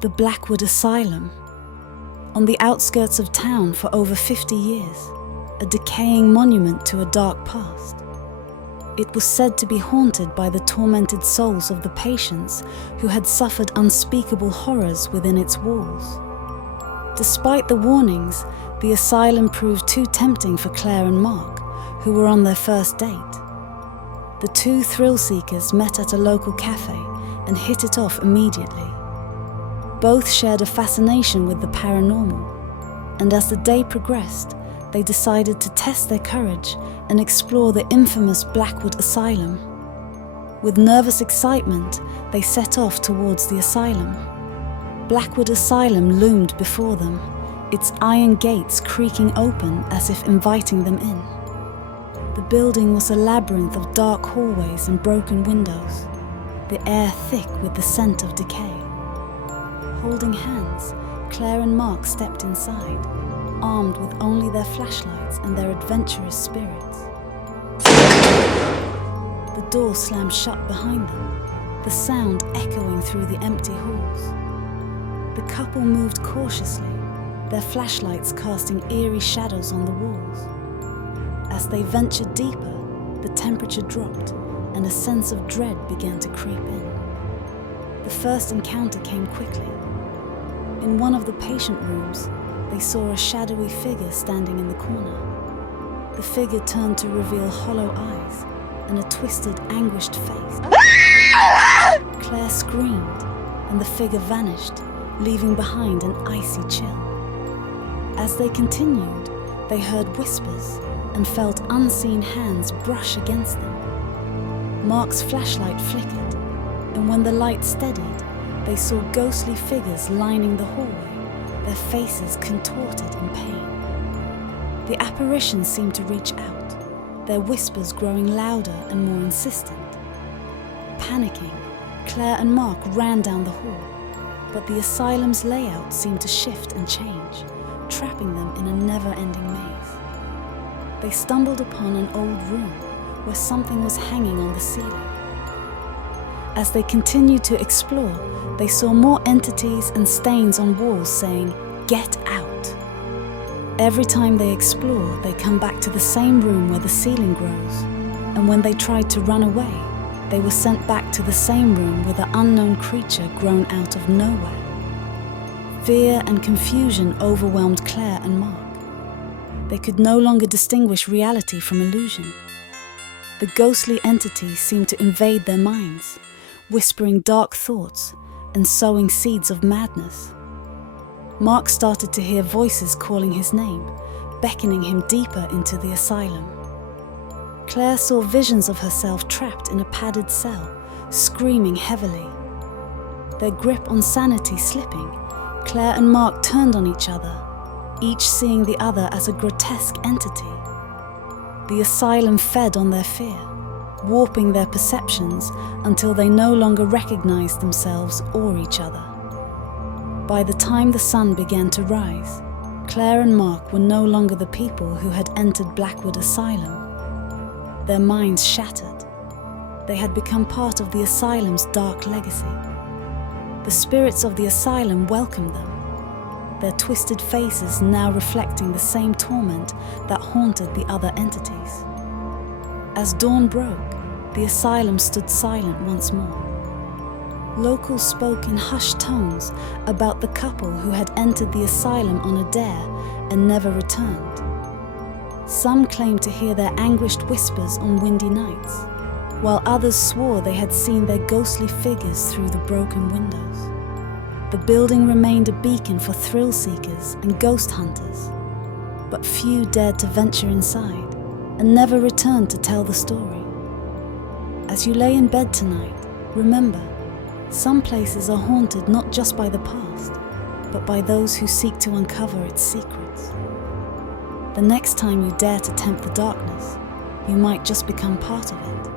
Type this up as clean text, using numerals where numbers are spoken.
The Blackwood Asylum. On the outskirts of town for over 50 years, a decaying monument to a dark past. It was said to be haunted by the tormented souls of the patients who had suffered unspeakable horrors within its walls. Despite the warnings, the asylum proved too tempting for Claire and Mark, who were on their first date. The two thrill-seekers met at a local cafe and hit it off immediately. Both shared a fascination with the paranormal, and as the day progressed, they decided to test their courage and explore the infamous Blackwood Asylum. With nervous excitement, they set off towards the asylum. Blackwood Asylum loomed before them, its iron gates creaking open as if inviting them in. The building was a labyrinth of dark hallways and broken windows, the air thick with the scent of decay. Holding hands, Claire and Mark stepped inside, armed with only their flashlights and their adventurous spirits. The door slammed shut behind them, the sound echoing through the empty halls. The couple moved cautiously, their flashlights casting eerie shadows on the walls. As they ventured deeper, the temperature dropped and a sense of dread began to creep in. The first encounter came quickly. In one of the patient rooms, they saw a shadowy figure standing in the corner. The figure turned to reveal hollow eyes and a twisted, anguished face. Claire screamed, and the figure vanished, leaving behind an icy chill. As they continued, they heard whispers and felt unseen hands brush against them. Mark's flashlight flickered, and when the light steadied, they saw ghostly figures lining the hallway, their faces contorted in pain. The apparitions seemed to reach out, their whispers growing louder and more insistent. Panicking, Claire and Mark ran down the hall, but the asylum's layout seemed to shift and change, trapping them in a never-ending maze. They stumbled upon an old room where something was hanging on the ceiling. As they continued to explore, they saw more entities and stains on walls saying, "Get out." Every time they explore, they come back to the same room where the ceiling grows, and when they tried to run away, they were sent back to the same room with an unknown creature grown out of nowhere. Fear and confusion overwhelmed Claire and Mark. They could no longer distinguish reality from illusion. The ghostly entities seemed to invade their minds, whispering dark thoughts and sowing seeds of madness. Mark started to hear voices calling his name, beckoning him deeper into the asylum. Claire saw visions of herself trapped in a padded cell, screaming heavily. Their grip on sanity slipping, Claire and Mark turned on each other, each seeing the other as a grotesque entity. The asylum fed on their fear, warping their perceptions until they no longer recognized themselves or each other. By the time the sun began to rise, Claire and Mark were no longer the people who had entered Blackwood Asylum. Their minds shattered. They had become part of the asylum's dark legacy. The spirits of the asylum welcomed them, their twisted faces now reflecting the same torment that haunted the other entities. As dawn broke, the asylum stood silent once more. Locals spoke in hushed tones about the couple who had entered the asylum on a dare and never returned. Some claimed to hear their anguished whispers on windy nights, while others swore they had seen their ghostly figures through the broken windows. The building remained a beacon for thrill-seekers and ghost hunters, but few dared to venture inside and never returned to tell the story. As you lay in bed tonight, remember, some places are haunted not just by the past, but by those who seek to uncover its secrets. The next time you dare to tempt the darkness, you might just become part of it.